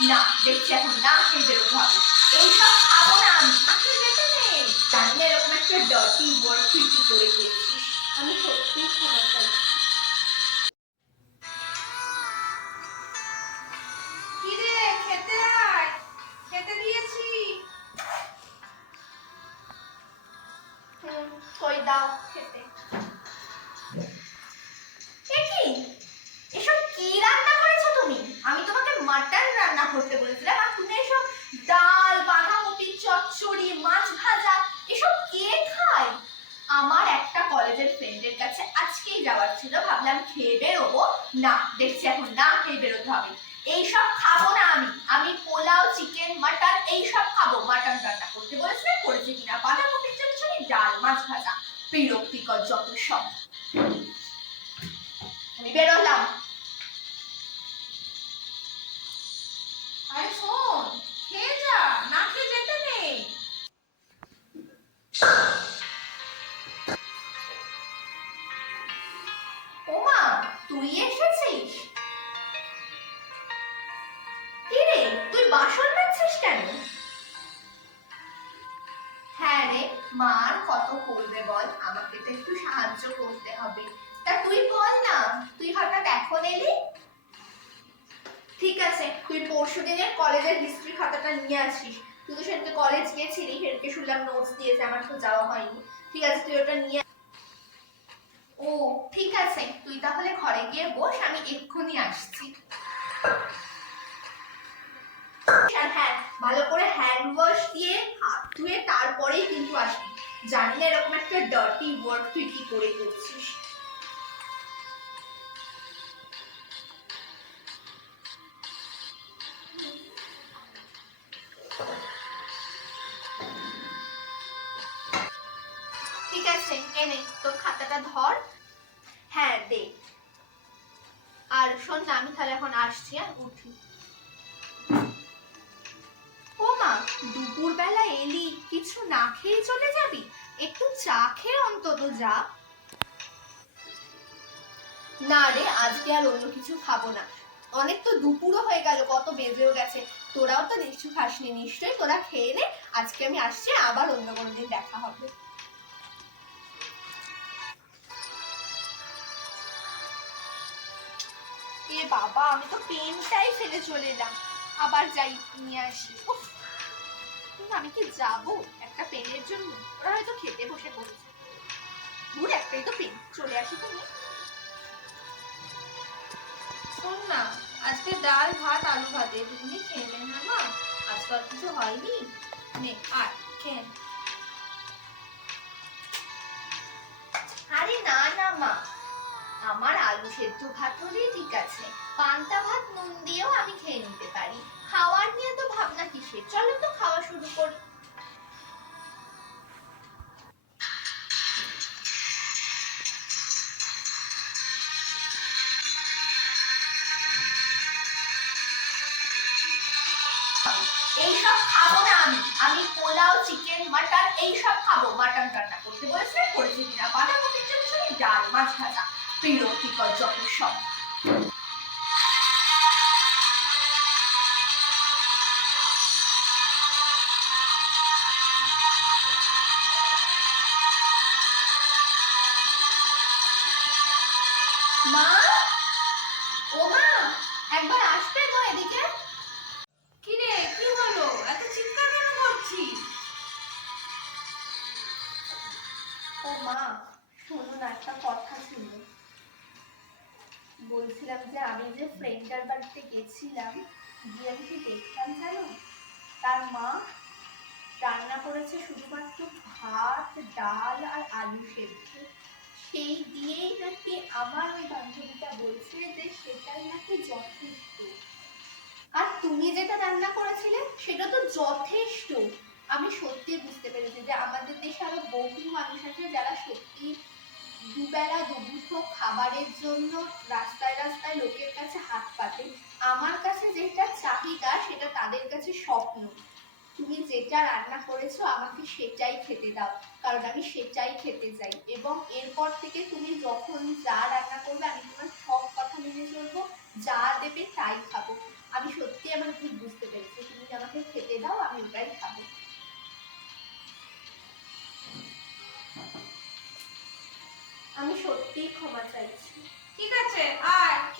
না, দেখছি এখন না খেয়ে বেরোতে হবে। এইসব খাবো না আমি। আমাকে যেতে নেই। জানি না এরকম একটা ডার্টি ওয়ার্ক তুই কি করে করছিস। আমি সত্যিই ক্ষমা চাই। কি রে, খেতে আয়, খেতে দিয়েছি। কই দাও খেতে। এ কি, এসব কি রান্না করেছো তুমি? আমি তোমাকে মাটন রান্না করতে বলেছিলাম আর তুমি এসব ডাল, বাঁধাকপির চচ্চড়ি, মাছ ভাজা, এসব কে খায়? আমার একটা কলেজের ফ্রেন্ডের কাছে আজকেই যাওয়ার ছিল, ভাবলাম খেয়ে বেরোবো। না, দেখছি এখন না খেয়ে বেরোতে হবে। এইসব খাবো না আমি। আমি পোলাও, চিকেন, মাটন এইসব খাবো। মাটন রান্না করতে বলেছিলাম, করেছি কিনা? বাঁধাকপির চচ্চড়ি, ডাল, মাছ ভাজা, বিরক্তিকর যত সব। আমি বেরোলাম। আরে শোন, খেয়ে যা, না খেয়ে যেতে নেই। ওমা, তুই এসেছিস? কি রে, তুই বাসন মাজছিস কেন? হ্যাঁ রে, মা আর কত করবে বল, আমাকে তো একটু সাহায্য করতে হবে। তা তুই বল না, তুই হঠাৎ এখন এলি? ঠিক আছে, তুই পরশুদিনের কলেজের হিস্ট্রি খাতাটা নিয়ে আসিস। তুই তো সেদিনকে কলেজ গেছিলি, সেদিনকে শুনলাম নোটস দিয়েছে, আমার তো যাওয়া হয়নি। ঠিক আছে, তুই ওটা নিয়ে। ও ঠিক আছে, তুই তাহলে ঘরে গিয়ে বস, আমি এক্ষুনি আসছি। হ্যাঁ, ভালো করে হ্যান্ড ওয়াশ দিয়ে হাত ধুয়ে তারপরেই কিন্তু আসবি। জানি না এরকম একটা ডার্টি ওয়ার্ক তুই কি করে করছিস। ঠিক আছে, এনে তোর খাতাটা ধর। হ্যাঁ দে। আর শোন না, আমি তাহলে এখন আসছি, উঠি। ও মা, দুপুর বেলা এলি, কিছু না খেয়ে চলে যাবি? একটু চা খেয়ে অন্তত যা। না রে, আজকে আর অন্য কিছু খাবো না। অনেক তো দুপুরও হয়ে গেল, কত বেজেও গেছে। তোরাও তো কিছু খাসনি নিশ্চয়ই, তোরা খেয়ে নে। আজকে আমি আসছি, আবার অন্য কোনো দিন দেখা হবে। এ বাবা, আমি তো পেনটাই ফেলে চলে এলাম। আবার যাই নিয়ে আসি। আমি কি যাবো একটা পেনের জন্য? ওরা হয়তো খেতে বসে পড়েছে। দূর, একটাই তো পেন, চলে আসি তুমি। শোন না, আজকে ডাল ভাত আলু ভাতে তুমি খেয়ে নে না মা। আজকাল কিছু হয়নি, নে আর খেয়ে। আরে না না মা, আমার আলু সেদ্ধ ভাত হলেই ঠিক আছে। পান্তা ভাত নুন দিয়েও আমি খেয়ে নিতে পারি। খাওয়ার নিয়ে তো ভাবনা কিসের, চলো তো খাওয়া শুরু করি। এইসব খাবো না আমি। আমি পোলাও, চিকেন, মাটন এইসব খাবো। মাটন রান্না করতে বলেছিলাম, করেছি কিনা? বাঁধাকপির চচ্চড়ি, ডাল, মাছ ভাজা, বিরক্তিকর যত সব। মা, ও মা, একবার আসবে গো এদিকে। কি রে, কি হলো? এত চিৎকার কেন করছিস? ও মা, শোনো না, একটা কথা ছিল। বলছিলাম যে আমি যে ফ্রেন্ডটার বাড়িতে গেছিলাম, গিয়ে আমি কি দেখলাম জানো? তার মা রান্না করেছে শুধুমাত্র ভাত, ডাল আর আলু সেদ্ধ। সেই দিয়েই নাকি আমার ওই বান্ধবীটা বলছে যে সেটাই নাকি যথেষ্ট। আর তুমি যেটা রান্না করেছিলে সেটা তো যথেষ্ট। আমি সত্যি বুঝতে পেরেছি যে আমাদের দেশে আরো বহু মানুষ আছে যারা সত্যি দুবেলা দুমুঠো খাবারের জন্য রাস্তায় রাস্তায় লোকের কাছে হাত পাতে। আমার কাছে যেটা চাহিদা সেটা তাদের কাছে স্বপ্ন। তুমি যেটা রান্না করেছো আমাকে সেটাই খেতে দাও, কারণ আমি সেটাই খেতে চাই। এবং এরপর থেকে তুমি যখন যা রান্না করবে আমি তোমার সব কথা মেনে চলবো, যা দেবে তাই খাবো। আমি সত্যি আমার ভুল বুঝতে পেরেছি, তুমি আমাকে খেতে দাও, আমি ওটাই খাবো। আমি সত্যিই ক্ষমা চাইছি। ঠিক আছে, আয়।